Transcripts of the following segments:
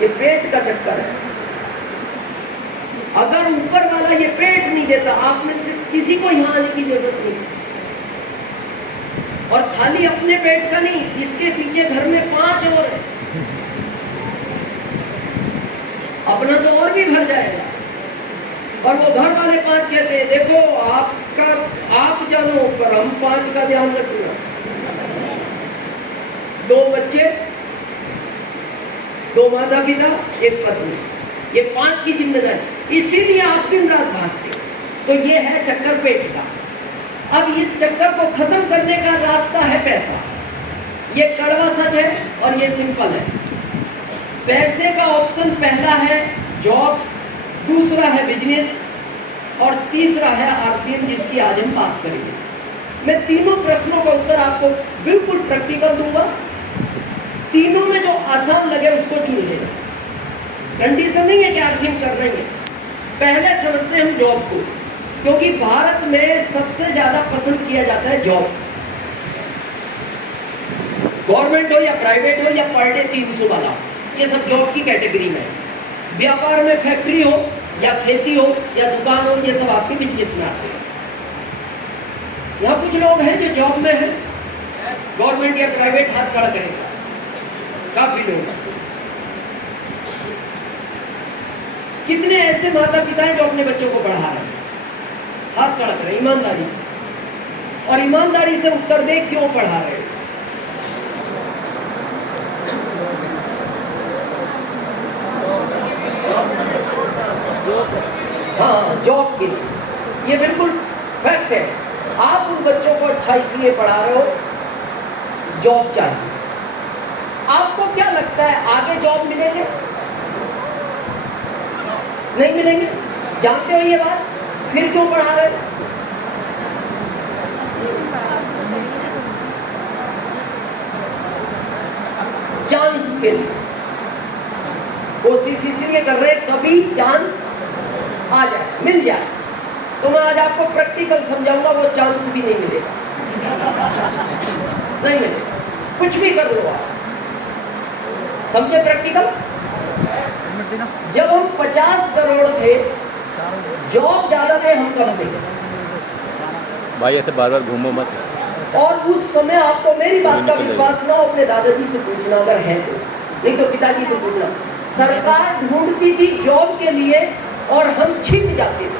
ये पेट का चक्कर है। अगर ऊपर वाला ये पेट नहीं देता, आप में से किसी को यहाँ आने की जरूरत नहीं। और खाली अपने पेट का नहीं, इसके पीछे घर में 5 और है, अपना तो और भी भर जाएगा। और वो घर वाले 5 कहते हैं देखो आप जानो ऊपर, हम 5 का ध्यान रखूंगा। 2 बच्चे, 2 माता पिता, 1 पत्नी, ये 5 की जिम्मेदारी। इसीलिए आप दिन रात भागते। तो ये है चक्कर पेट का। अब इस चक्कर को खत्म करने का रास्ता है पैसा। ये कड़वा सच है और ये सिंपल है। पैसे का ऑप्शन पहला है जॉब, दूसरा है बिजनेस और तीसरा है आरसीएम, जिसकी आज हम बात करेंगे। मैं तीनों प्रश्नों का उत्तर आपको बिल्कुल प्रैक्टिकल दूंगा। तीनों में जो आसान लगे उसको चुन लेना। कंडीशन नहीं है कि आरसीएम कर रहे हैं। पहले समझते हैं हम जॉब को, क्योंकि भारत में सबसे ज्यादा पसंद किया जाता है जॉब। गवर्नमेंट हो या प्राइवेट हो या पर डे 300 वाला, ये सब जॉब की कैटेगरी में है। व्यापार में फैक्ट्री हो या खेती हो या दुकान हो, ये सब आपके बिजनेस में आते हैं। यहाँ कुछ लोग हैं जो जॉब में हैं, गवर्नमेंट या प्राइवेट, हाथ खड़ा करेगा। काफी लोग। कितने ऐसे माता पिता हैं जो अपने बच्चों को पढ़ा रहे हैं? हाथ खड़ा करें ईमानदारी से। और ईमानदारी से उत्तर दे क्यों पढ़ा रहे हैं। हाँ, जॉब के लिए। ये बिल्कुल फैक्ट है। आप उन बच्चों को अच्छा इसलिए पढ़ा रहे हो, जॉब चाहिए। आपको क्या लगता है आगे जॉब मिलेंगे? नहीं मिलेंगे। जानते हो ये बात? फिर क्यों पढ़ा रहे हो? चांस के लिए कोशिश इसलिए कर रहे हैं, कभी चांस आ जाए, मिल जाए। तो मैं आज आपको प्रैक्टिकल समझाऊंगा, वो चांस भी नहीं मिलेगा। नहीं मिलेगा, कुछ भी कर लो आप। समझे प्रैक्टिकल? जब हम 50 करोड़ थे, जॉब ज्यादा थे, हम कम थे भाई। ऐसे बार बार घूमो मत। और उस समय आपको मेरी बात का विश्वास ना हो, अपने दादाजी से पूछना अगर है तो, नहीं तो पिताजी से पूछना। सरकार ढूंढती थी जॉब के लिए और हम छिप जाते थे।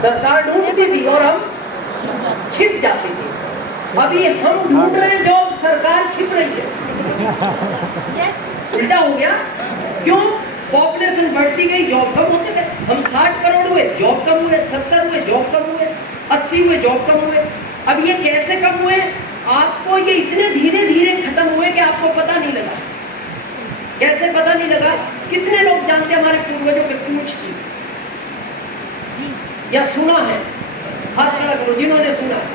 सरकार ढूंढती थी और हम छिप जाते थे। अभी हम ढूंढ रहे हैं जॉब, सरकार छिप रही है। उल्टा हो गया। क्यों? पॉपुलेशन बढ़ती गई, जॉब कम होते गए। हम 60 करोड़ हुए, जॉब कम हुए, 70 हुए, जॉब कम हुए, 80 हुए, जॉब कम हुए। अब ये कैसे कम हुए? आपको ये इतने धीरे धीरे खत्म हुए कि आपको पता नहीं लगा। कैसे पता नहीं लगा? कितने लोग जानते हैं हमारे पूर्वजों के पूछ थी या सुना है? हाथ खड़ा करो जिन्होंने सुना है।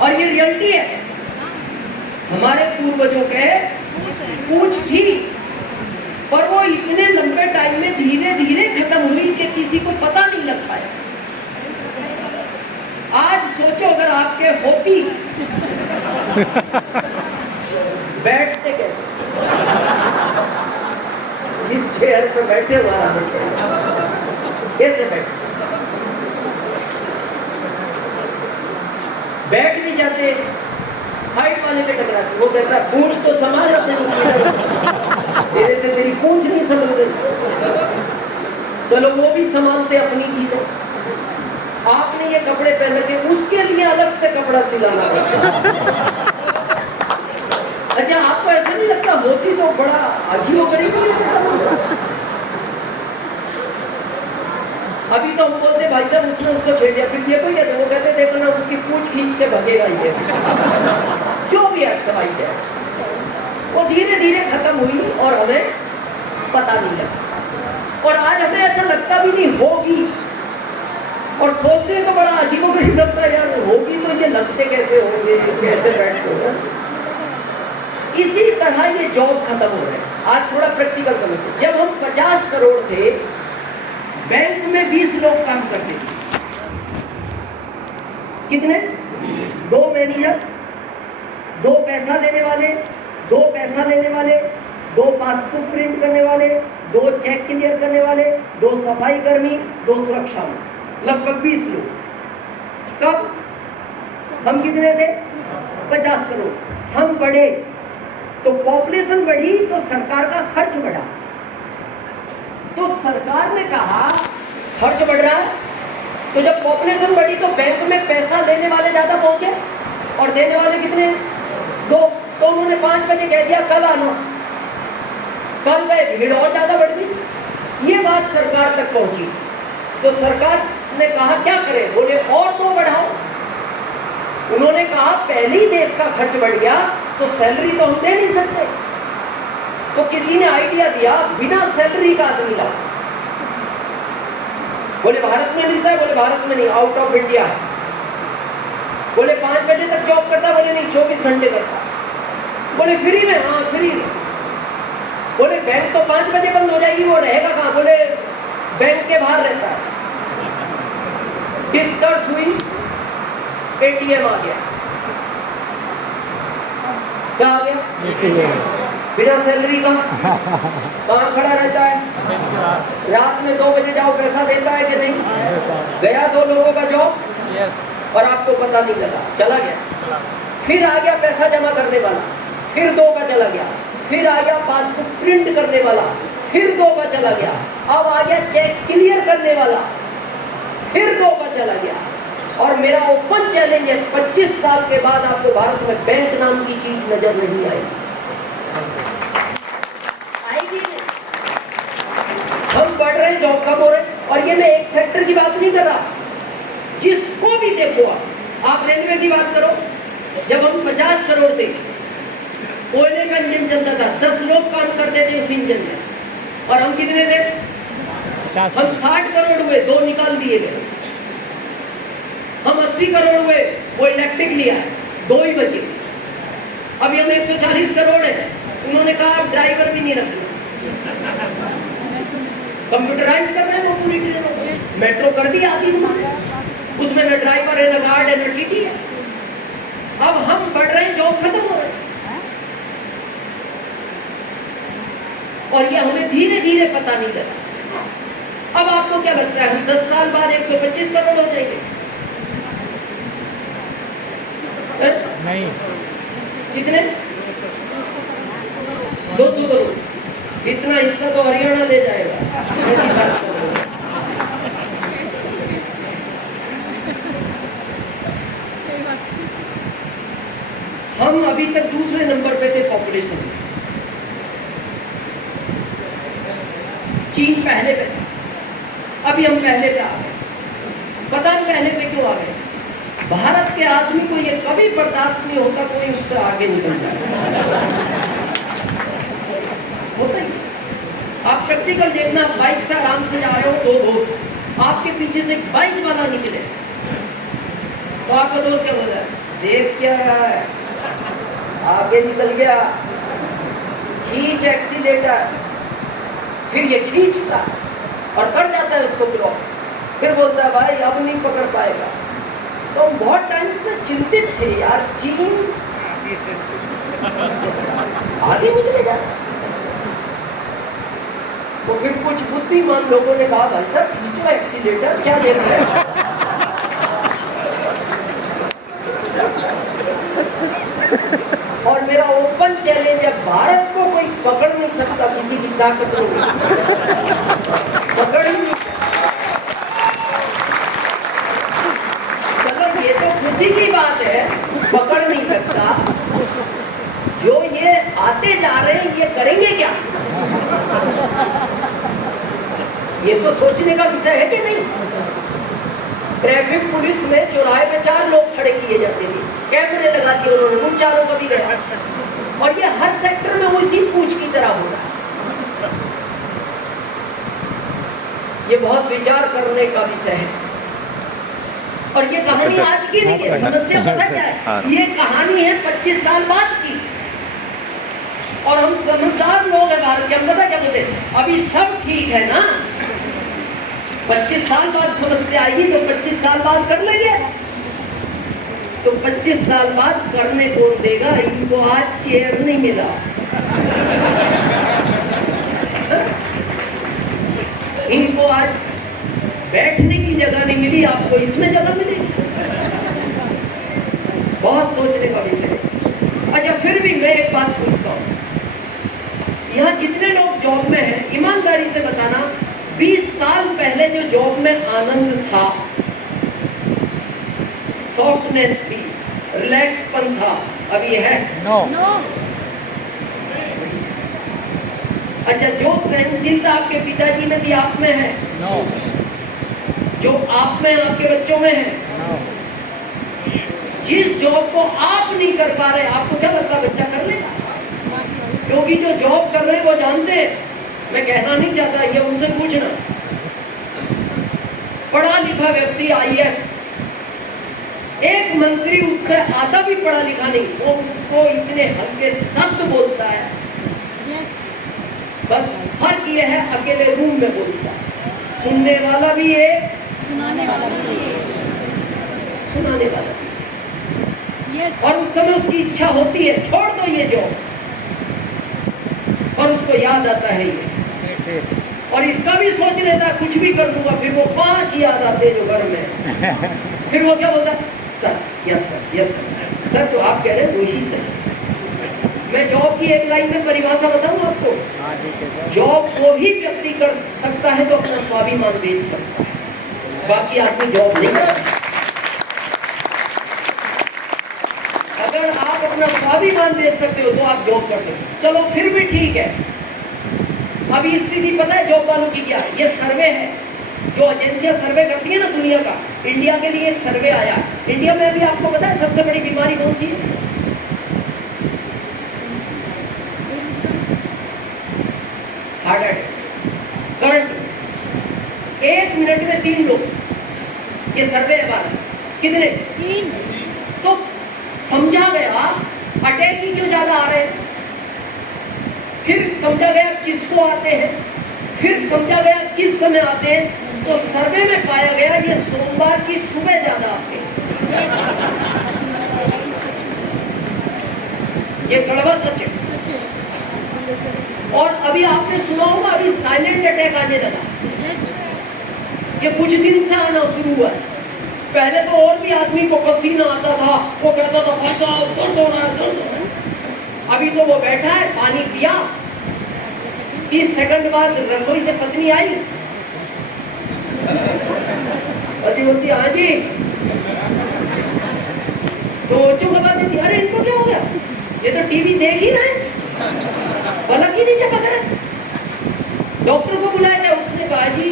और ये रियलिटी है, हमारे पूर्वजों के पूछ थी, पर वो इतने लंबे टाइम में धीरे धीरे खत्म हुई कि किसी को पता नहीं लग पाया। आज सोचो अगर आपके होती, बैठते कैसे? जिस चेयर पर बैठे वहां कैसे बैठे? बैठ भी जाते, साइड वाले पे टकराते। वो कहता है पूंछ तो संभाल अपने, तेरे से तेरी पूंछ नहीं संभल गई। चलो वो भी संभालते अपनी चीजें। आपने ये कपड़े पहन के उसके लिए अलग से कपड़ा सिलाना पड़ता। अच्छा, आपको ऐसा नहीं लगता होती तो बड़ा अजीबोगरीब है? अभी तो हम बोलते भाई साहब उसने उसको छेड़ दिया, फिर देखो ये, तो वो कहते देखो ना उसकी पूंछ खींच के भगेगा ये। जो भी एक्सरसाइज है वो धीरे धीरे खत्म हुई और हमें पता नहीं लगा। और आज हमें ऐसा लगता भी नहीं होगी, और सोचते हैं तो बड़ा अजीबोगरीब लगता है यार, होगी तो ये लगते कैसे होंगे, कैसे बैठते होंगे। इसी तरह ये जॉब खत्म हो रहा है। आज थोड़ा प्रैक्टिकल समझते। जब हम 50 करोड़ थे, बैंक में 20 लोग काम करते थे। कितने? 2 मैनेजर, 2 पैसा लेने वाले, 2 पैसा लेने वाले, 2 पासबुक प्रिंट करने वाले, 2 चेक क्लियर करने वाले, 2 सफाई कर्मी, 2 सुरक्षा में, लगभग 20 लोग। कब हम कितने थे? 50 करोड़। हम बढ़े तो पॉपुलेशन बढ़ी तो सरकार का खर्च बढ़ा। तो सरकार ने कहा खर्च बढ़ रहा है, तो जब पॉपुलेशन बढ़ी तो बैंक में पैसा लेने वाले ज्यादा पहुंचे और देने वाले कितने? 2। तो उन्होंने 5 बजे कह दिया कल आना। कल गए, भीड़ और ज्यादा बढ़ गई। ये बात सरकार तक पहुंची तो सरकार ने कहा क्या करें? बोले और 2 बढ़ाओ। उन्होंने कहा पहले ही देश का खर्च बढ़ गया तो सैलरी तो हम दे नहीं सकते। तो किसी ने आइडिया दिया बिना सैलरी का आदमी लाओ। बोले भारत में मिलता है? बोले भारत में नहीं, आउट ऑफ इंडिया है। बोले 5 बजे तक जॉब करता? बोले नहीं, 24 घंटे करता। बोले फ्री में? हाँ फ्री में। बोले बैंक तो 5 बजे बंद हो जाएगी, वो रहेगा कहाँ? बोले बैंक के बाहर रहता है। डिस्कस हुई, एटीएम आ गया। क्या आ गया? बिना सैलरी का कहाँ खड़ा रहता है? रात में 2 बजे जाओ, पैसा देता है कि नहीं? गया 2 लोगों का जॉब और आपको पता नहीं लगा, चला गया। फिर आ गया पैसा जमा करने वाला, फिर 2 का चला गया। फिर आ गया पासबुक प्रिंट करने वाला, फिर 2 का चला गया। अब आ गया चेक क्लियर करने वाला, फिर 2 का चला गया। और मेरा ओपन चैलेंज है 25 साल के बाद आपको भारत में बैंक नाम की चीज नजर नहीं आएगी। आएगी नहीं। हम बढ़ रहे हैं, जॉब कम हो रहे हैं। और ये मैं एक सेक्टर की बात नहीं कर रहा, जिसको भी देखो आप रेलवे की बात करो। जब हम 50 करोड़ थे, कोयले का इंजन चलता था, 10 लोग काम करते थे उस इंजन में, और हम कितने थे? हम 60 करोड़ हुए, 2 निकाल दिए गए। हम 80 करोड़ हुए, वो इलेक्ट्रिक लिया है, 2 ही बचे। अभी हम 140 करोड़ है, उन्होंने कहा आप ड्राइवर भी नहीं रखना, कंप्यूटराइज कर रहे हैं वो पूरी ट्रेन। मेट्रो कर दी आधी, उसमें न ड्राइवर है, न गार्ड है, न टीटी है। अब हम बढ़ रहे हैं, जॉब खत्म हो रहे हैं। और ये हमें धीरे धीरे पता नहीं चला। अब आपको क्या लगता है हम 10 साल बाद 125 करोड़ हो जाएंगे? नहीं। कितने? 200 करोड़। इतना हिस्सा तो हरियाणा ले जाएगा। हम अभी तक दूसरे नंबर पे थे पॉपुलेशन में, चीन पहले पे था, अभी हम पहले पे आ गए। पता नहीं पहले पे क्यों आ गए। भारत के आदमी को ये कभी बर्दाश्त नहीं होता कोई उससे आगे निकल जाए। होता ही। आप प्रैक्टिकल देखना, बाइक से आराम से जा रहे हो, 2 दोस्त, आपके पीछे से एक बाइक वाला निकले तो आपका दोस्त क्या बोल रहा है? देख क्या रहा है, आगे निकल गया, खींच एक्सीलेटर। फिर ये खींचता और कर जाता है उसको क्रॉस, फिर बोलता है भाई अब नहीं पकड़ पाएगा। तो बहुत टाइम से चिंतित थे यार, चीन आगे निकलेगा। तो फिर कुछ बुद्धिमान लोगों ने कहा भाई साहब खींचो एक्सीलेटर, क्या देख रहे हैं? और मेरा ओपन चैलेंज है, भारत को कोई पकड़ नहीं सकता, किसी की ताकत नहीं पकड़ ही नहीं। चलो ये तो खुशी की बात है, पकड़ नहीं सकता। जो ये आते जा रहे हैं ये करेंगे क्या? ये तो सोचने का विषय है कि नहीं। ट्रैफिक पुलिस में चौराहे में 4 लोग खड़े किए जाते थे, कैमरे लगा दिए उन्होंने, उन 4 को भी गया। और ये हर सेक्टर में वो इसी पूछ की तरह हो रहा है। ये बहुत विचार करने का विषय है। और ये कहानी आज की नहीं है, समस्या पता क्या है? ये कहानी है 25 साल बाद की। और हम समझदार लोग हैं भारत के, हम पता क्या बोलते हैं? अभी सब ठीक है ना, 25 साल बाद समस्या आएगी तो 25 साल बाद कर लेंगे। तो 25 साल बाद करने कौन देगा? इनको आज चेयर नहीं मिला, इनको आज बैठने की जगह नहीं मिली, आपको इसमें जगह मिलेगी। बहुत सोचने का विषय। अच्छा, फिर भी मैं एक बात पूछता हूँ, यहाँ जितने लोग जॉब में हैं, ईमानदारी से बताना, 20 साल पहले जो जॉब में आनंद था, सॉफ्टनेस थी, रिलैक्सपन था, अब ये है? नो। अच्छा, जो सहनशीलता आपके पिताजी में थी, आप में है? नो। जो आप में, आपके बच्चों में है? नो। जिस जॉब को आप नहीं कर पा रहे, आपको क्या लगता है बच्चा कर लेगा? क्योंकि जो जॉब कर रहे हैं वो जानते हैं, मैं कहना नहीं चाहता, ये उनसे पूछना। पढ़ा लिखा व्यक्ति IAS, एक मंत्री उससे आधा भी पढ़ा लिखा नहीं, वो उसको इतने हल्के शब्द बोलता है, बस फर्क ये है अकेले रूम में बोलता है, सुनने वाला भी है, सुनाने वाला भी और उस समय उसकी इच्छा होती है छोड़ दो ये जॉब, और उसको याद आता है ये, और इसका भी सोच लेता है कुछ भी कर दूंगा, फिर वो 5 याद आते हैं जो घर में। फिर वो क्या बोलता है? Sir, yes sir, yes sir. Sir, तो आप कह रहे हैं वही सही। मैं जॉब की एक लाइन में परिभाषा बताऊं आपको, जॉब को ही व्यक्ति कर सकता है तो अपना स्वाभिमान बेच सकता है, बाकी आदमी जॉब नहीं कर सकता। अगर आप अपना स्वाभिमान बेच सकते हो तो आप जॉब कर सकते हो। चलो फिर भी ठीक है। अभी स्थिति पता है जॉब वालों की क्या? ये सर्वे है जो एजेंसियां सर्वे करती है ना दुनिया का, इंडिया के लिए एक सर्वे आया। इंडिया में अभी आपको पता है सबसे बड़ी बीमारी कौन सी है? Heart attack. करंट 1 मिनट में 3 लोग, ये सर्वे है बात। कितने? 3। तो समझा गया अटैक ही क्यों ज्यादा आ रहे हैं, फिर समझा गया किसको आते हैं, फिर समझा गया किस समय आते हैं। तो सर्वे में पाया गया ये सोमवार की सुबह ज्यादा आते हैं। ये गड़बड़ सच है। और अभी आपने सुना होगा अभी साइलेंट अटैक आने लगा, ये कुछ दिन से आना शुरू हुआ है। पहले तो और भी आदमी को पसीना आता था, वो कहता था भाई साहब दर्द हो रहा है, दर्द हो रहा है। अभी तो वो बैठा है, पानी पिया, 30 सेकंड बाद रसोई से पत्नी आई, अजी बोलती हाँ जी, तो चुप खबर देती, अरे इनको क्या हो गया, ये तो टीवी देख ही रहे, पलक ही नहीं चपक रहा। डॉक्टर को बुलाया गया, उसने कहा जी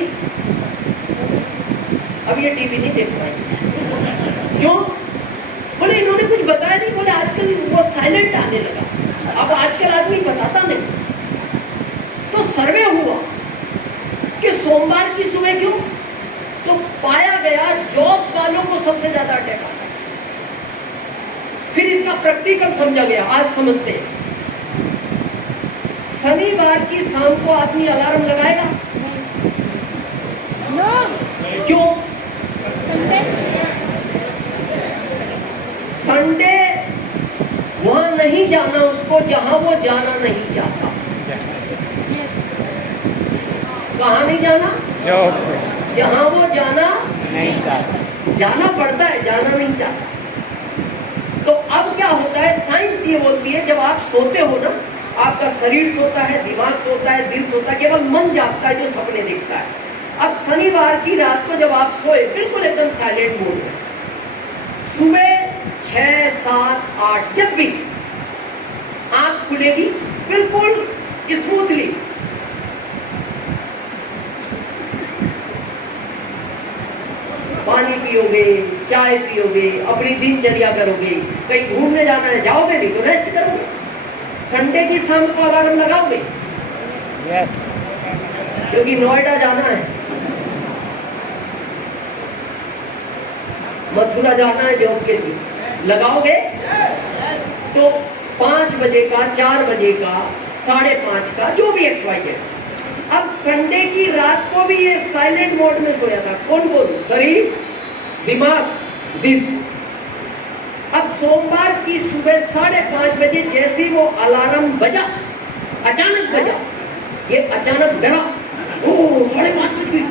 अब ये टीवी नहीं देख पाएंगे। क्यों? बोले इन्होंने कुछ बताया नहीं। बोले आजकल वो साइलेंट आने लगा, अब आजकल आदमी बताता नहीं। तो सर्वे हुआ कि सोमवार की सुबह क्यों, तो पाया गया जॉब वालों को सबसे ज्यादा अटैक आता है। फिर इसका प्रैक्टिकल समझा गया, आज समझते हैं। शनिवार की शाम को आदमी अलार्म लगाएगा? क्यों? संडे वहां नहीं जाना उसको जहां वो जाना नहीं चाहता। कहाँ नहीं जाना? जहां वो जाना नहीं चाहता। जाना पड़ता है, जाना नहीं चाहता। तो अब क्या होता है, साइंस ये बोलती है जब आप सोते हो ना, आपका शरीर सोता है, दिमाग सोता है, दिल सोता है, केवल मन जागता है जो सपने देखता है। अब शनिवार की रात को जब आप सोए बिल्कुल एकदम साइलेंट मोड में, सुबह 6, 7, 8 जब भी आंख खुलेगी बिल्कुल स्मूथली, पानी पियोगे, चाय पियोगे, अपनी दिनचर्या करोगे, कहीं घूमने जाना है जाओगे, नहीं तो रेस्ट करोगे। संडे की शाम को अलार्म लगाओगे? यस। क्योंकि नोएडा जाना है, मथुरा जाना है जॉब के लिए, लगाओगे? तो 5 बजे का, 4 बजे का, 5:30 का, जो भी XYZ। अब संडे की रात को भी ये साइलेंट मोड में सोया था। कौन बोलूं? शरीर, दिमाग, दिल। सोमवार की सुबह 5:30 बजे जैसे ही वो अलार्म बजा, अचानक बजा, ये अचानक डरा, ओ 5:30 बज गई,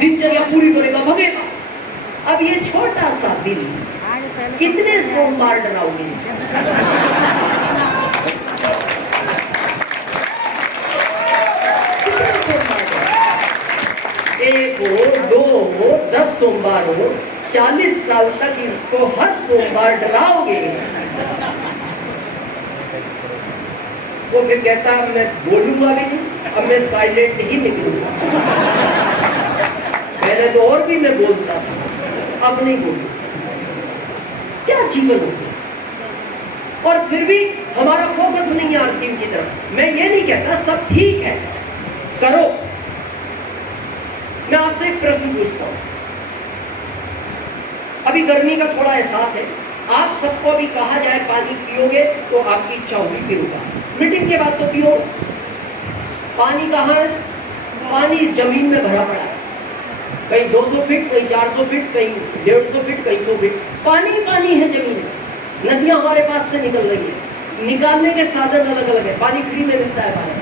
दिनचर्या पूरी करेगा, भगेगा। अब ये छोटा सा दिल कितने सोमवार डराओगे? एक हो, 2 हो, 10 सोमवार हो, 40 साल तक इसको हर सोमवार डराओगे। वो फिर कहता है मैं बोलूंगा भी नहीं, अब मैं साइलेंट ही निकलूंगा। पहले तो और भी मैं बोलता था, अब नहीं बोलूंगा। क्या जीवन होती है? और फिर भी हमारा फोकस नहीं है आरसीएम की तरफ। मैं ये नहीं कहता सब ठीक है, करो। मैं आपसे एक प्रश्न पूछता हूं, अभी गर्मी का थोड़ा एहसास है, आप सबको अभी कहा जाए पानी पियोगे तो आपकी इच्छा होगी पीऊंगा, मीटिंग के बाद तो पियो। पानी कहाँ है? पानी इस जमीन में भरा पड़ा है, कहीं 200 फीट, कहीं 400 फीट, कहीं 150 फीट, कहीं 100 फीट, पानी पानी है जमीन में। नदियां हमारे पास से निकल रही है, निकालने के साधन अलग अलग है, पानी फ्री में मिलता है बाहर।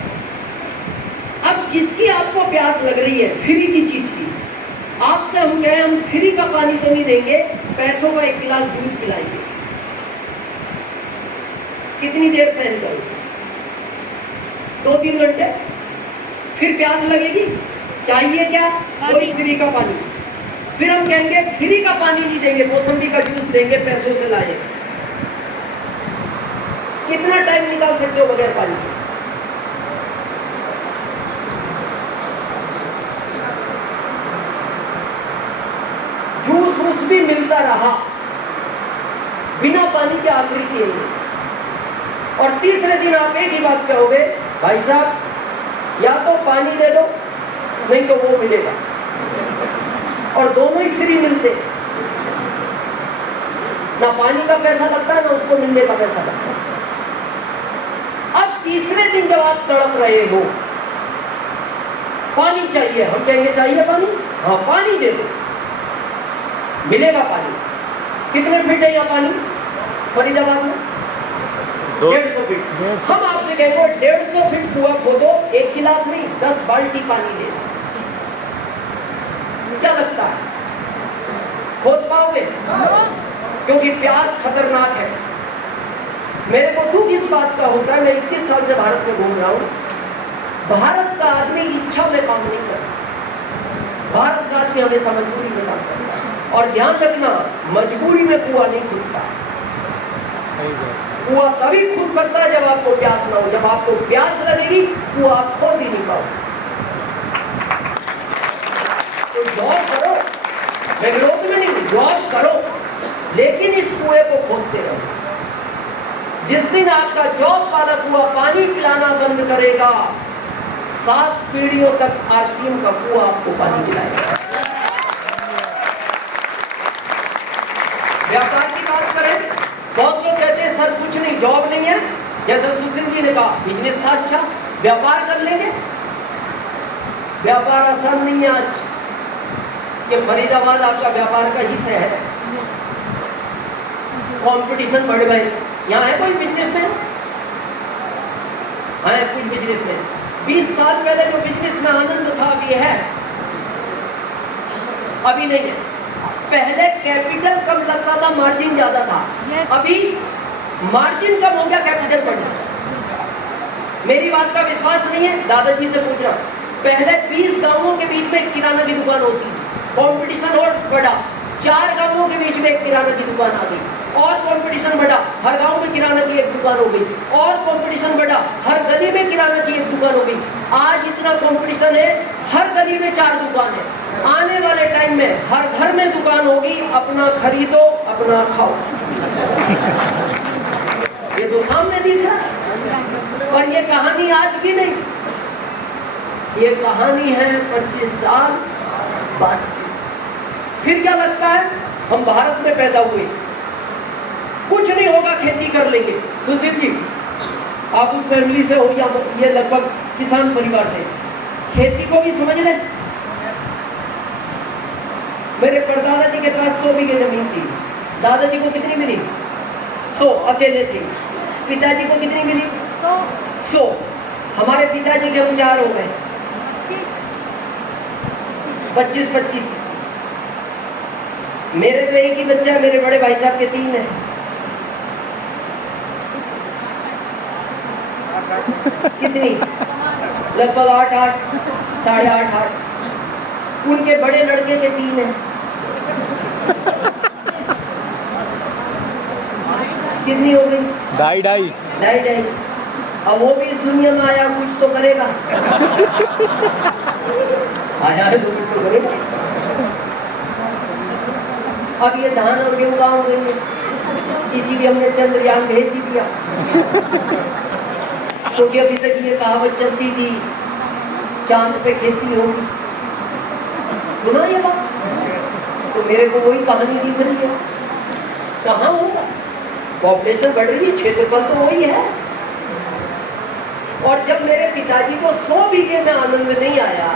अब जिसकी आपको प्यास लग रही है फ्री की चीज की, आपसे हम कहें हम फ्री का पानी तो नहीं देंगे, पैसों का 1 गिलास दूध पिलाएंगे, कितनी देर सहन करोगे? 2-3 घंटे, फिर प्यास लगेगी, चाहिए क्या? कोई फ्री का पानी। फिर हम कहेंगे फ्री का पानी नहीं देंगे, मौसमी का जूस देंगे, पैसों से लाए। कितना टाइम निकाल सकते हो बगैर पानी? जूस भी मिलता रहा, बिना पानी के आखिरी किए। और तीसरे दिन आप एक ही बात कहोगे, भाई साहब या तो पानी दे दो, नहीं तो वो मिलेगा, और दोनों ही फ्री मिलते, ना पानी का पैसा लगता है ना उसको मिलने का पैसा लगता है। अब तीसरे दिन जब आप तड़प रहे हो, पानी चाहिए, हम कहेंगे चाहिए पानी, हाँ पानी दे दो, मिलेगा पानी। कितने फीट है यहाँ पानी फरीदाबाद में? 150 फीट। हम आपसे कहेंगे 150 फीट कुआं खोदो, 1 गिलास नहीं 10 बाल्टी पानी दे। क्या लगता है खोद पाओगे? क्योंकि प्यास खतरनाक है। मेरे को दुख इस बात का होता है, मैं 21 साल से भारत में घूम रहा हूँ, भारत का आदमी इच्छा में काम नहीं करता, भारत का आदमी हमेशा मजबूरी में काम करता है। और ध्यान रखना, मजबूरी में कुआं नहीं खुदता। कुआं तभी खुद सकता है जब आपको प्यास ना हो। जब आपको प्यास लगेगी कुआं आप खोद ही नहीं पाओगे। तो जॉब करो, मैं विरोध में नहीं, जॉब करो, लेकिन इस कुएं को खोदते रहो। जिस दिन आपका जॉब वाला कुआं पानी पिलाना बंद करेगा, 7 पीढ़ियों तक आरसीएम का कुआं आपको पानी पिलाएगा। व्यापार की बात करें, बहुत लोग कहते हैं सर कुछ नहीं, जॉब नहीं है, जैसे सुशील जी ने कहा बिजनेस था अच्छा, व्यापार कर लेंगे। व्यापार आसान नहीं है आज। ये फरीदाबाद आपका व्यापार का ही शहर है, कंपटीशन बढ़ गए। यहाँ है कोई बिजनेसमैन? है कुछ बिजनेसमैन? 20 साल पहले जो बिजनेस में आनंद था अभी है? अभी नहीं है। पहले कैपिटल कम लगता था, मार्जिन ज्यादा था। अभी मार्जिन कम हो गया, कैपिटल बढ़ गया। मेरी बात का विश्वास नहीं है, दादाजी से पूछ रहा हूं। पहले 20 गांवों के बीच में किराना की दुकान होती थी, कंपटीशन और बढ़ा, 4 गांवों के बीच में एक किराना की दुकान आ गई, और कंपटीशन बढ़ा, हर गांव में किराना की एक दुकान हो गई, और कंपटीशन बढ़ा, हर गली में किराना की एक दुकान हो गई। आज इतना कंपटीशन है, हर गली में 4 दुकान है। आने वाले टाइम में हर घर में दुकान होगी, अपना खरीदो अपना खाओ। ये तो सामने दिख रहा है। और ये कहानी आज की नहीं, ये कहानी है 25 साल बाद। फिर क्या लगता है हम भारत में पैदा हुए, कुछ नहीं होगा, खेती कर लेंगे। सुशील जी आप उस फैमिली से हो या ये लगभग किसान परिवार से, खेती को भी समझ लें। मेरे परदादा जी के पास 100 बीघे जमीन थी, दादाजी को कितनी मिली? 100, अकेले थे। पिताजी को कितनी मिली? 100। हमारे पिताजी के विचार हो गए 25-25। मेरे तो एक ही बच्चा है, मेरे बड़े भाई साहब के 3 है। कितनी? लगभग 8-8, 8.5-8। उनके बड़े लड़के के 3 है। कितनी हो गई? 2.5। अब वो भी इस दुनिया में आया, कुछ तो करेगा। आया है तो कुछ तो करेगा। अब ये धान और गेहूं कहाँ हो गई है? इसीलिए हमने चंद्रयान भेज ही दिया। क्योंकि अभी तक ये कहावत चलती थी, चांद पे खेती होगी। सुना ये बात? तो मेरे को वही कहानी दिख रही है। कहाँ होगा? पॉपुलेशन बढ़ रही है, क्षेत्रफल तो वही है। और जब मेरे पिताजी को 100 बीघे में आनंद नहीं आया,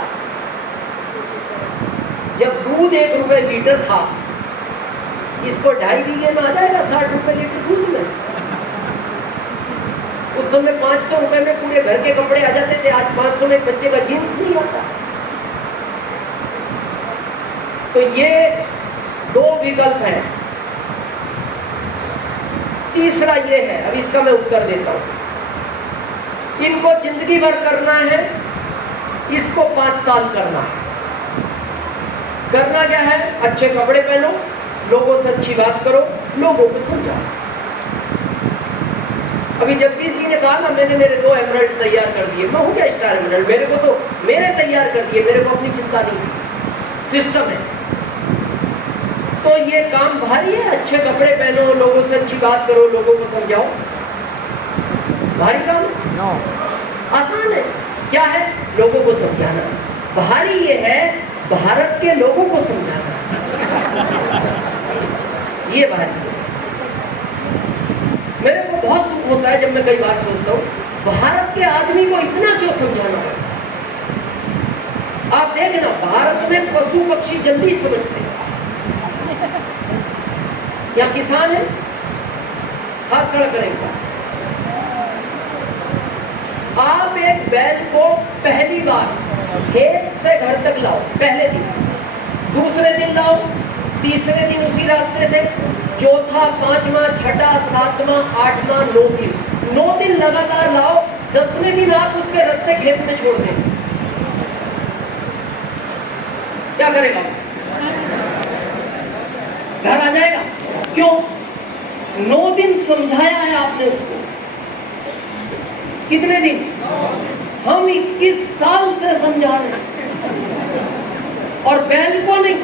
जब दूध 1 रुपए लीटर था, इसको 2.5 बीघे में आ जाएगा 60 रुपए लीटर दूध में। उस समय 500 रुपए में पूरे घर के कपड़े आ जाते थे। आज 500 में बच्चे का जीन्स नहीं आता। तो ये 2 विकल्प हैं। तीसरा ये है, अब इसका मैं उत्तर देता हूं। इनको जिंदगी भर करना है, इसको 5 साल करना है। करना क्या है? अच्छे कपड़े पहनो, लोगों से अच्छी बात करो, लोगों को समझाओ। अभी जगदीश जी ने कहा ना, मैंने मेरे 2 एमराल्ड तैयार कर दिए। मैं हूं क्या स्टार एमराल्ड? मेरे को तो मेरे तैयार कर दिए, मेरे को अपनी चिंता नहीं। सिस्टम है। तो ये काम भारी है। अच्छे कपड़े पहनो, लोगों से अच्छी बात करो, लोगों को समझाओ। भारी काम No. आसान है। क्या है? लोगों को समझाना। भारी ये है, भारत के लोगों को समझाना। ये भारी है। मेरे को बहुत दुख होता है जब मैं कई बार सोचता हूँ, भारत के आदमी को इतना क्यों समझाना है? आप देखना, भारत में पशु पक्षी जल्दी समझते हैं। या किसान है, हाथ खड़ा करेगा। आप एक बैल को पहली बार खेत से घर तक लाओ, पहले दिन, दूसरे दिन लाओ, तीसरे दिन उसी रास्ते से, चौथा, 5वां, 6ठा, 7वां, 8वां, 9 दिन, 9 दिन लगातार लाओ। 10वें दिन आप उसके रास्ते खेत में छोड़ दें, क्या करेगा? घर आ जाएगा। क्यों? 9 दिन समझाया है आपने उसको। कितने दिन? हम 21 साल से समझा रहे हैं, और बैल को नहीं,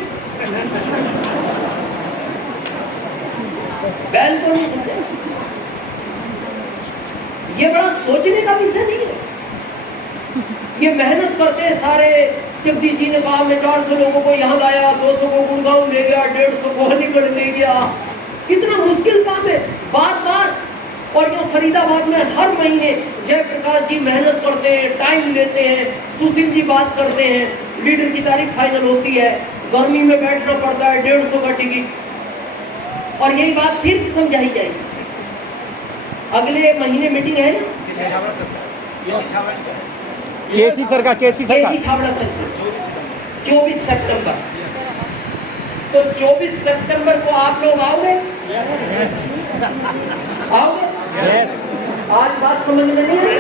बैल को नहीं समझा। ये बड़ा सोचने का विषय नहीं है। ये मेहनत करते हैं सारे। जगदीश जी ने कहा, मैं 400 लोगों को यहाँ लाया, 200 को गुड़गांव ले गया, 150 को अलीगढ़ ले गया। कितना मुश्किल काम है, बार-बार। और यहाँ फरीदाबाद में हर महीने जयप्रकाश जी मेहनत करते हैं, टाइम लेते हैं, सुशील जी बात करते हैं, लीडर की तारीख फाइनल होती है, गर्मी में बैठना पड़ता है, 150 का टिकट, और यही बात फिर समझाई जाएगी। अगले महीने मीटिंग है ना, केसी सर का, केसी छाबड़ा सर 24 सितंबर। तो 24 सितंबर को आप लोग आओगे? आओगे? आज बात समझ में नहीं आई?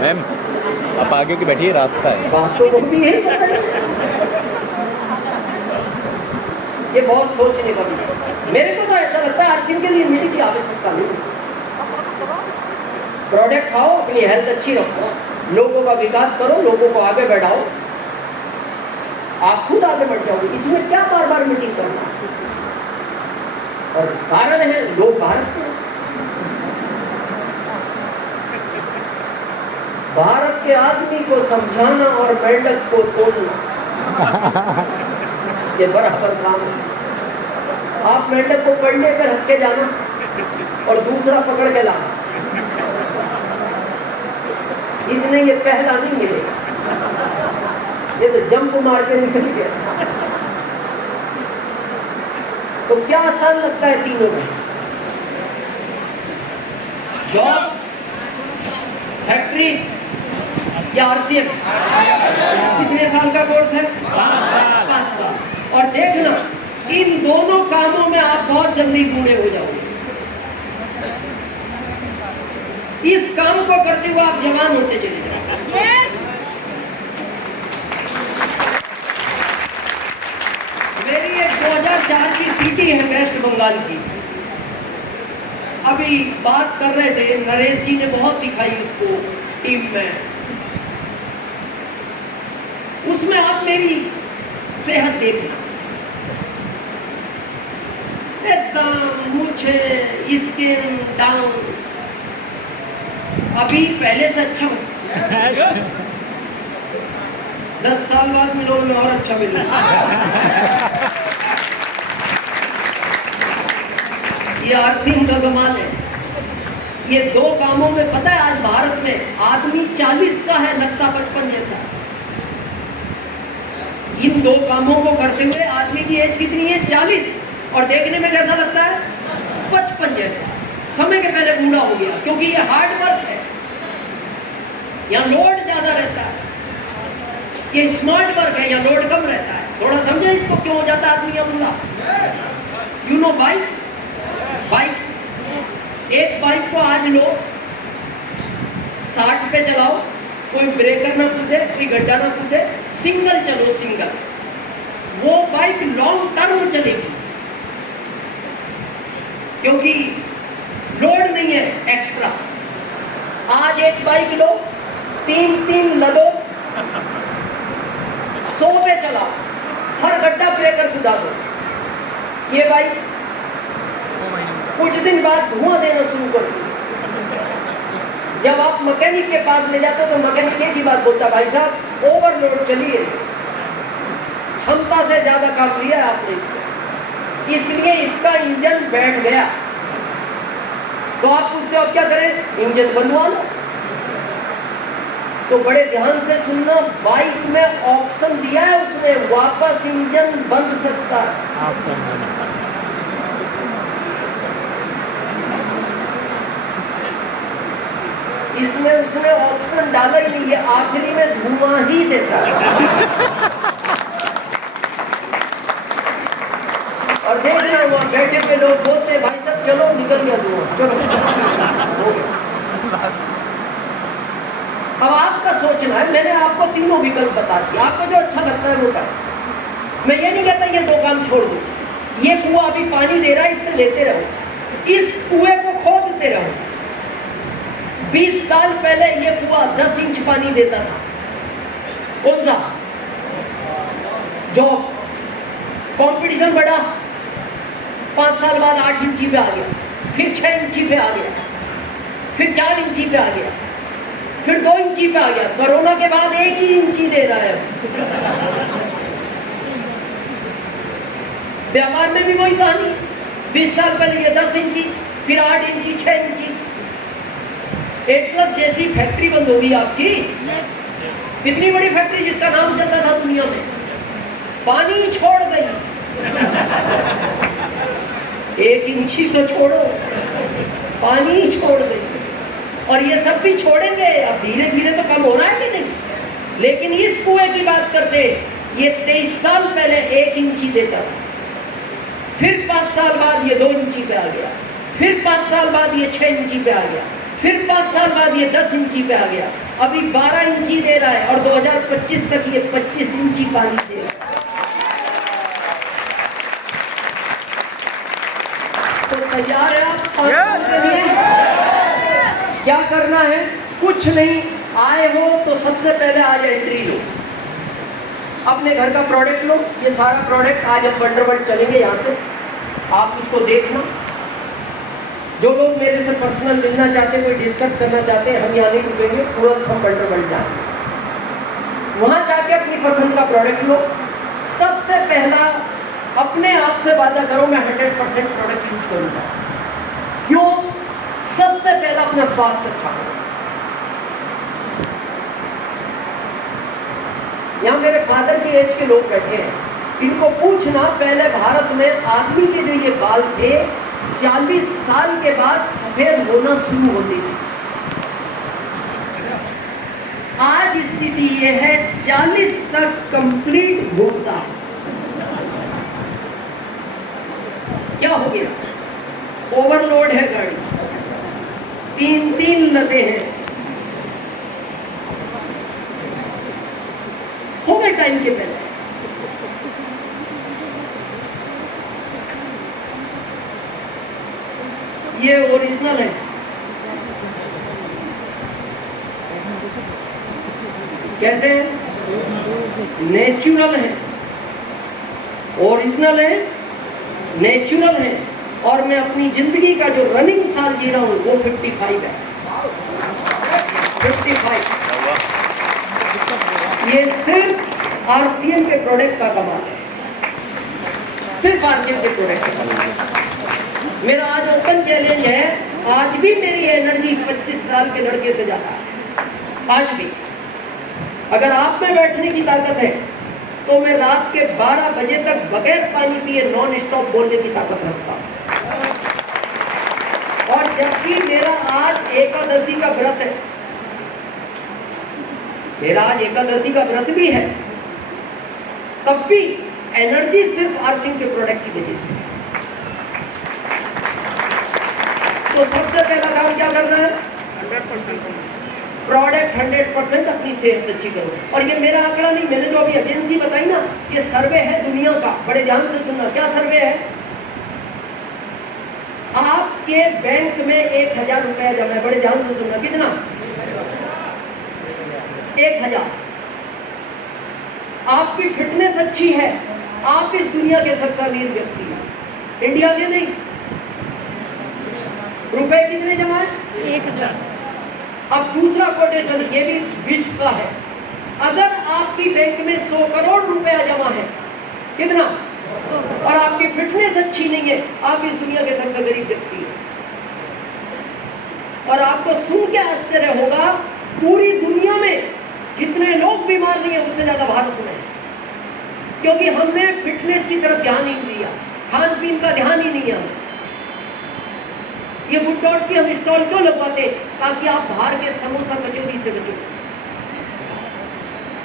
मैम आप आगे की बैठिए, रास्ता है। बात तो होती है। ये बहुत सोचने का विषय। मेरे को तो ऐसा लगता है हर दिन के लिए मीटिंग की आवश्यकता नहीं। प्रोडक्ट खाओ, अपनी हेल्थ अच्छी रखो, लोगों का विकास करो, लोगों को आगे बढ़ाओ, आप खुद आगे बढ़ जाओगे। इसमें क्या बार-बार मीटिंग करना? और कारण है, लोग भारत के, भारत के आदमी को समझाना और मेंढक को तोड़ना, ये बराबर काम है। आप मेंढक को पढ़ने पर रख के जाना और दूसरा पकड़ के लाना, इतने ये पहला नहीं मिलेगा। ये तो जंप मार के निकल गया। तो क्या आसान लगता है तीनों में? जॉब, फैक्ट्री या आरसीएम? कितने साल का कोर्स है? 5 साल। और देखना, इन दोनों कामों में आप बहुत जल्दी बूढ़े हो जाओगे। इस काम को करते हुए आप जवान होते चले जाओगे। मेरी एक 2004 की सीटी है वेस्ट बंगाल की। अभी बात कर रहे थे, नरेश जी ने बहुत दिखाई उसको टीम में। उसमें आप मेरी सेहत देखना, एकदम मुझे स्किन डाउन, अभी पहले से अच्छा हूँ। 10 साल बाद मिलो मैं और अच्छा मिलूंगा। ये आरसीएम का कमाल है। ये दो कामों में पता है आज भारत में आदमी 40 का है, लगता 55 जैसा। इन दो कामों को करते हुए आदमी की एज कितनी है? 40, और देखने में कैसा लगता है? 55 जैसा। समय के पहले बूढ़ा हो गया, क्योंकि ये हार्ड वर्क है, यहाँ लोड ज्यादा रहता है। ये स्मार्ट वर्क है, यहाँ लोड कम रहता है। थोड़ा समझे इसको, क्यों हो जाता है आदमी यहाँ बूढ़ा? यू नो बाइक, एक बाइक को आज लो 60 पे चलाओ, कोई ब्रेकर ना कूदे, कोई गड्ढा ना कूदे, सिंगल चलो, सिंगल, वो बाइक लॉन्ग टर्म चलेगी, क्योंकि लोड नहीं है एक्स्ट्रा। आज एक बाइक लो, 3 लदो, 100 पे चलाओ, हर गड्ढा ब्रेकर कूदा दो, ये बाइक कुछ दिन बाद धुआं देना शुरू कर दी। जब आप मैकेनिक के पास ले जाते हो तो मैकेनिक एक ही बात बोलता, भाई साहब ओवरलोड चलिए, क्षमता से ज्यादा काम लिया है आपने इससे, इसलिए इसका इंजन बैठ गया। तो आप उससे अब क्या करें? इंजन बनवा लो। तो बड़े ध्यान से सुनना, बाइक में ऑप्शन दिया है उसने, वापस इंजन बन सकता है। इसमें उसने ऑप्शन डाला ही नहीं है, आखिरी में धुआं ही देता है। और देखना वहां बैठे पे लोग बोलते, भाई साहब चलो निकल गया धुआं, चलो हो गया। अब आपका सोचना है, मैंने आपको तीनों विकल्प बता दिए, आपको जो अच्छा लगता है वो करें। मैं ये नहीं कहता ये 2 काम छोड़ दो, ये कुआं अभी पानी दे रहा है, इससे लेते रहो, इस कुएं को खोदते रहो। 20 साल पहले ये कुआं 10 इंच पानी देता था, कौन सा? जॉब। कंपटीशन बढ़ा, 5 साल बाद 8 इंची पे आ गया, फिर 6 इंची पे आ गया, फिर 4 इंची पे आ गया, फिर 2 इंची पे आ गया। कोरोना के बाद 1 ही इंची दे रहा है। व्यापार में भी वही कहानी, 20 साल पहले ये 10 इंची, फिर 8 इंची, 6 इंची। एटलस जैसी फैक्ट्री बंद होगी आपकी, कितनी बड़ी फैक्ट्री जिसका नाम चलता था दुनिया में, पानी छोड़ गई। 1 इंची तो छोड़ो, पानी छोड़ गई। और ये सब भी छोड़ेंगे, अब धीरे धीरे तो कम हो रहा है कि नहीं। लेकिन इस कुएं की बात करते, ये 23 साल पहले 1 इंची देता था, फिर 5 साल बाद ये 2 इंची पे आ गया, फिर 5 साल बाद ये 6 इंची पे आ गया, फिर 5 साल बाद ये 10 इंची पे आ गया, अभी 12 इंची दे रहा है, और 2025 तक ये 25 इंची पानी दे रहा है। तो तैयार है आप 5 साल के लिए? क्या करना है? कुछ नहीं, आए हो तो सबसे पहले आज एंट्री लो, अपने घर का प्रोडक्ट लो। ये सारा प्रोडक्ट आज हम वंडरवर्ल्ड चलेंगे, यहाँ से आप इसको देखना। जो लोग मेरे से पर्सनल मिलना चाहते हैं, कोई डिस्कस करना चाहते हैं, हम यहाँ नहीं रुकेंगे, तुरंत हम वंडरवर्ल्ड जाएंगे। वहाँ जाके अपनी पसंद का प्रोडक्ट लो। सबसे पहला अपने आप से वादा करो, मैं 100% प्रोडक्ट यूज करूँगा। क्यों? सबसे पहला अपना स्वास्थ्य अच्छा करो। यहाँ मेरे फादर की एज के लोग बैठे हैं, इनको पूछना, पहले भारत में आदमी के जो ये बाल थे 40 साल के बाद सफेद होना शुरू होते थे। आज स्थिति ये है 40 तक कंप्लीट घूमता है। क्या हो गया? ओवरलोड है गाड़ी, 3 लदे हैं। हो गए टाइम के पहले। ये ओरिजिनल है, कैसे है? नेचुरल है, ओरिजिनल है, नेचुरल है। और मैं अपनी जिंदगी का जो रनिंग साल जी रहा हूं वो 55 है। 55। ये सिर्फ आरसीएम के प्रोडक्ट का कमाल है, सिर्फ आरसीएम के प्रोडक्ट का कमाल है। मेरा आज ओपन चैलेंज है, आज भी मेरी एनर्जी 25 साल के लड़के से ज्यादा है। आज भी अगर आप में बैठने की ताकत है तो मैं रात के 12 बजे तक बगैर पानी पिए नॉन स्टॉप बोलने की ताकत रखता हूं। और जबकि मेरा आज एकादशी का व्रत है, मेरा आज एकादशी का व्रत भी है, तब भी एनर्जी सिर्फ आरसिंह के प्रोडक्ट की वजह से। तो सबसे पहला काम क्या करना है? 100% प्रोडक्ट 100% अपनी सेहत अच्छी करो। और ये मेरा आंकड़ा नहीं, मैंने जो अभी एजेंसी बताई ना, ये सर्वे है दुनिया का। बड़े ध्यान से सुनना, क्या सर्वे है? आपके बैंक में 1000 रुपया जमा है, बड़े ध्यान से सुनना, कितना? 1000। आपकी फिटनेस अच्छी है, आप इस दुनिया के सबसे अमीर व्यक्ति हैं, इंडिया के नहीं। रुपए कितने जमा है? 1000। अब दूसरा कोटेशन, ये भी विश्व का है। अगर आपकी बैंक में 100 करोड़ रुपया जमा है, कितना? और आपकी फिटनेस अच्छी नहीं है, आप इस दुनिया के सबसे गरीब व्यक्ति हैं। और आपको सुन के आश्चर्य होगा, पूरी दुनिया में जितने लोग बीमार नहीं है उससे ज्यादा भारत में है। क्योंकि हमने फिटनेस की तरफ ध्यान ही नहीं दिया, खान पीन का ध्यान ही नहीं है। ये गुड डॉट की हम स्टॉल क्यों लगवाते? ताकि आप बाहर के समोसा कचौड़ी से बचो।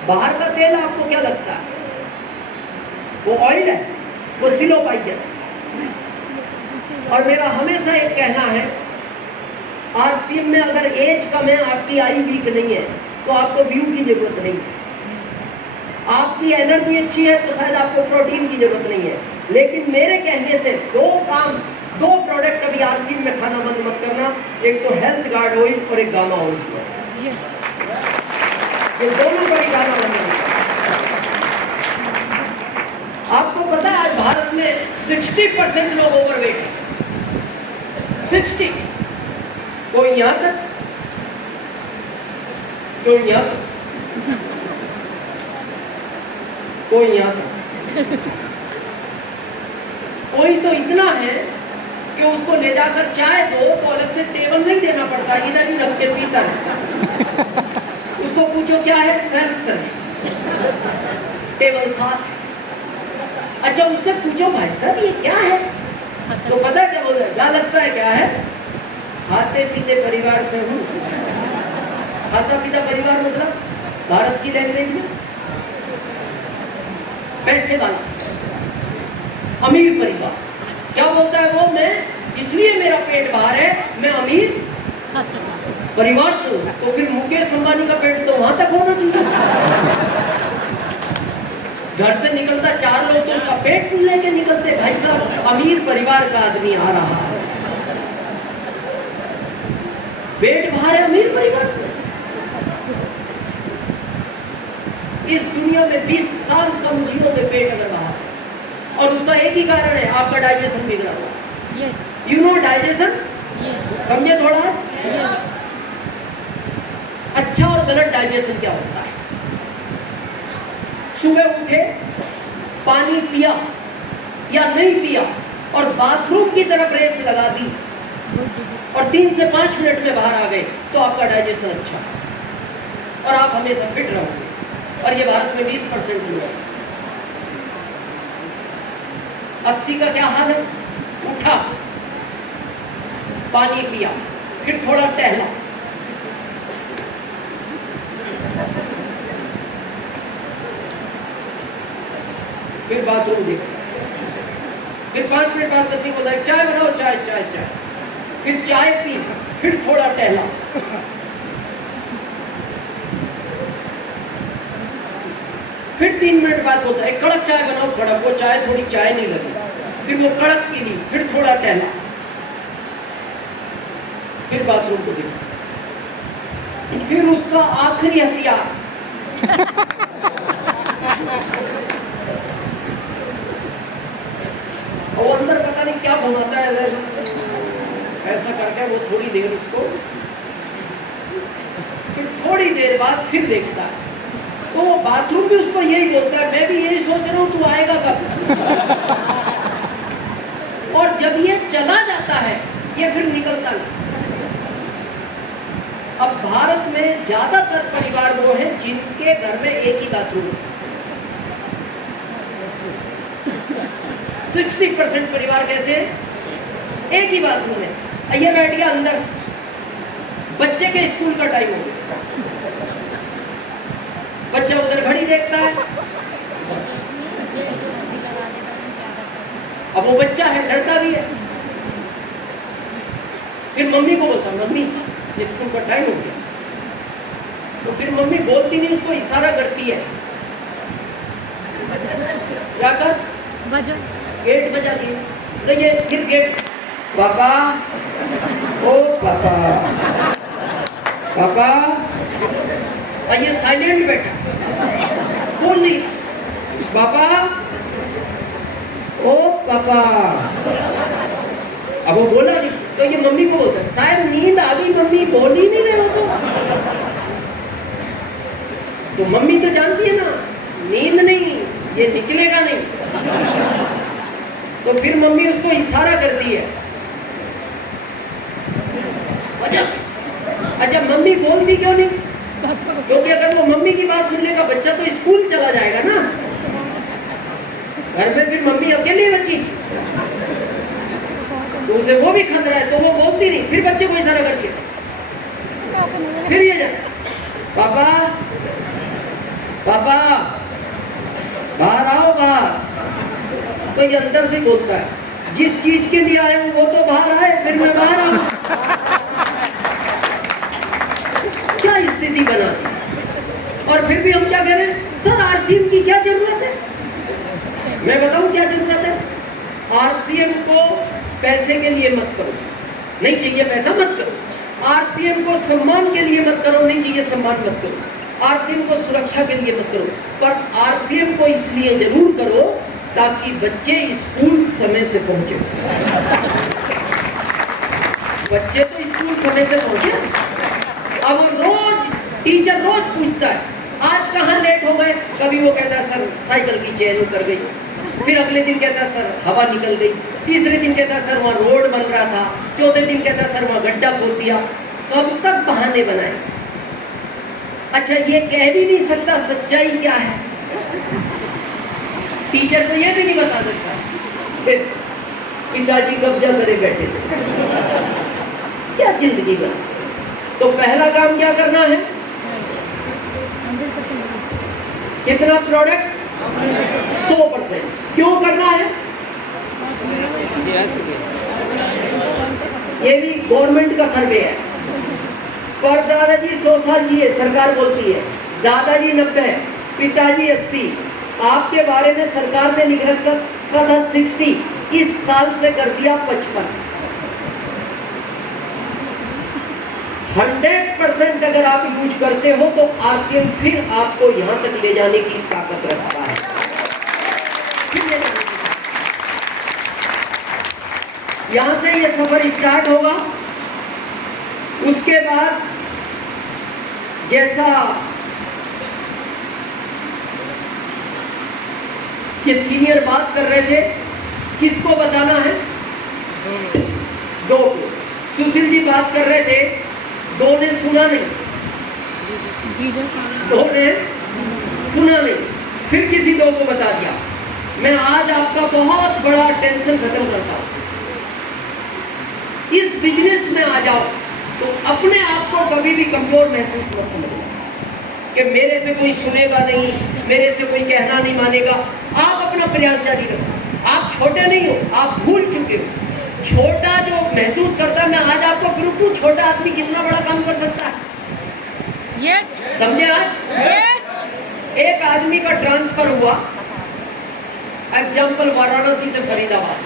बाहर का तेल आपको क्या लगता है? वो ऑयल है, वो सिलो पाइप है। और मेरा हमेशा एक कहना है, आरसीएम में अगर एज कम है, आपकी आई वीक नहीं है, तो आपको व्यू की जरूरत नहीं है। आपकी एनर्जी अच्छी है तो शायद आपको प्रोटीन की जरूरत नहीं है। लेकिन मेरे कहने से दो प्रोडक्ट कभी आरसीएम में खाना बंद मत करना। एक तो हेल्थ गार्ड ऑयल और एक गामा ऑयल। ये दोनों बड़ी गाना बंद करना। आपको पता है आज भारत में 60% लोग ओवरवेट हैं। 60। कोई यहां तक, कोई यहां तक, कोई यहां तक। कोई तो इतना है कि उसको ले जाकर चाय दो तो अलग से टेबल नहीं देना पड़ता, इधर ही रख के पीता है। उसको पूछो क्या है? सेल्फ सर्विस, टेबल साथ। अच्छा, उससे पूछो भाई साहब ये क्या है, तो पता है क्या बोल रहा है? क्या लगता है क्या है? खाते पीते परिवार से हूँ। खाता पीता परिवार मतलब भारत की लैंग्वेज में पैसे वाला, अमीर परिवार। क्या बोलता है वो? मैं इसलिए मेरा पेट बाहर है, मैं अमीर परिवार से हूँ। तो फिर मुकेश अंबानी का पेट तो वहां तक होना चाहिए। घर से निकलता 4 लोग तो उसका पेट लेके निकलते। भाई साहब, अमीर परिवार का आदमी आ रहा है, पेट बाहर है, अमीर परिवार से। इस दुनिया में 20 साल कम जीवोगे पेट अगर बाहर, और उसका एक ही कारण है, आपका डाइजेशन बिगड़ा हुआ। Yes, you know digestion, yes, समझे थोड़ा? यस। अच्छा और गलत डाइजेशन क्या होता है? सुबह उठे, पानी पिया या नहीं पिया और बाथरूम की तरफ रेस लगा दी और 3 से 5 मिनट में बाहर आ गए, तो आपका डाइजेशन अच्छा और आप हमेशा फिट रहोगे। और ये भारत में 20% लोग हैं। 80 का क्या हाल है? उठा, पानी पिया, फिर थोड़ा टहला, फिर बाथरूम देखा, फिर 5 मिनट बाद पत्नी बोला चाय बनाओ, चाय चाय चाय, फिर चाय पी, फिर थोड़ा टहला, फिर 3 मिनट बाद बोलता है कड़क चाय बनाओ, कड़क, वो चाय थोड़ी चाय नहीं लगी, फिर वो कड़क पी ली, फिर थोड़ा टहला, फिर बाथरूम को देखा, फिर उसका आखिरी हथियार और अंदर पता नहीं क्या घुमाता है, ऐसा करके वो थोड़ी देर उसको, फिर थोड़ी देर बाद फिर देखता है, तो वो बाथरूम भी उसको यही बोलता है, मैं भी यही सोच रहा हूँ तू आएगा कब। और जब ये चला जाता है ये फिर निकलता नहीं। अब भारत में ज्यादातर परिवार वो हैं जिनके घर में एक ही बाथरूम है। 60% परिवार कैसे है? एक ही बाथरूम है। ये बैठ गया अंदर, बच्चे के स्कूल का टाइम हो गया, बच्चा उधर घड़ी देखता है, अब वो बच्चा है डरता भी है, फिर मम्मी को बोलता मम्मी स्कूल का टाइम हो गया, तो फिर मम्मी बोलती नहीं, उसको इशारा करती है, जाकर गेट बजा दिए, तो ये फिर गेट, पापा, ओ पापा, पापा, और ये साइलेंट बैठा, बोल नहीं, पापा, ओ पापा, अब वो बोला नहीं, तो ये मम्मी को बोलता है शायद नींद आ गई, मम्मी बोल ही नहीं रहे हो तो मम्मी तो जानती है ना नींद नहीं, ये निकलेगा नहीं, तो फिर मम्मी उसको इशारा करती है, अच्छा मम्मी बोलती क्यों नहीं? क्योंकि अगर वो मम्मी की बात सुन लेगा बच्चा तो स्कूल चला जाएगा ना, घर में फिर मम्मी अकेली बच्ची, तो उसे वो भी खतरा है, तो वो बोलती नहीं, फिर बच्चे को इशारा करती है, फिर ये जाता, पापा, पापा, बाहर आओ बाहर, तो ये अंदर से बोलता है जिस चीज के लिए आए हूं वो तो बाहर आए, फिर मैं बाहर आऊं। क्या स्थिति बना, और फिर भी हम क्या कह रहे हैं, सर आरसीएम की क्या जरूरत है? मैं बताऊं क्या जरूरत है? आरसीएम को पैसे के लिए मत करो, नहीं चाहिए पैसा मत करो, आरसीएम को सम्मान के लिए मत करो, नहीं चाहिए सम्मान मत करो, आरसीएम को सुरक्षा के लिए मत करो, पर आरसीएम को इसलिए जरूर करो ताकि बच्चे स्कूल समय से पहुंचे। बच्चे तो स्कूल समय से पहुंचे। अब रोज टीचर रोज पूछता है आज कहाँ लेट हो गए, कभी वो कहता है सर साइकिल की चेन उतर गई, फिर अगले दिन कहता है सर हवा निकल गई, तीसरे दिन कहता है सर वहाँ रोड बन रहा था, चौथे दिन कहता है सर वहाँ गड्ढा खोल दिया। कब तक बहाने बनाए? अच्छा ये कह भी नहीं सकता सच्चाई क्या है, टीचर तो ये भी नहीं बता सकता पिताजी कब्जा करे बैठे थे, क्या जिंदगी बना। तो पहला काम क्या करना है, कितना प्रोडक्ट 100%। क्यों करना है? ये भी गवर्नमेंट का सर्वे है। पर दादाजी 100 साल जिए, सरकार बोलती है, दादाजी 90, पिताजी 80, आपके बारे में सरकार ने लिख रखा था 60, इस साल से कर दिया 55। 100% अगर आप यूज करते हो तो आरसीएम फिर आपको यहाँ तक ले जाने की ताकत रखता है। यहाँ से ये सफर स्टार्ट होगा, उसके बाद जैसा कि सीनियर बात कर रहे थे, किसको बताना है? दो को। सुशील जी बात कर रहे थे, दो ने सुना नहीं, दो ने सुना नहीं, फिर किसी दो को बता दिया, मैं आज आपका बहुत बड़ा टेंशन खत्म करता हूं। इस बिजनेस में आ जाओ तो अपने आप को कभी भी कमजोर महसूस मत समझना कि मेरे से कोई सुनेगा नहीं, मेरे से कोई कहना नहीं मानेगा। आप अपना प्रयास जारी रखो। आप छोटे नहीं हो, आप भूल चुके हो। छोटा जो महसूस करता है, मैं आज आपको प्रूफ दूं, छोटा आदमी कितना बड़ा काम कर सकता है। यस समझे? आज यस एक आदमी का ट्रांसफर हुआ, एग्जाम्पल वाराणसी से फरीदाबाद,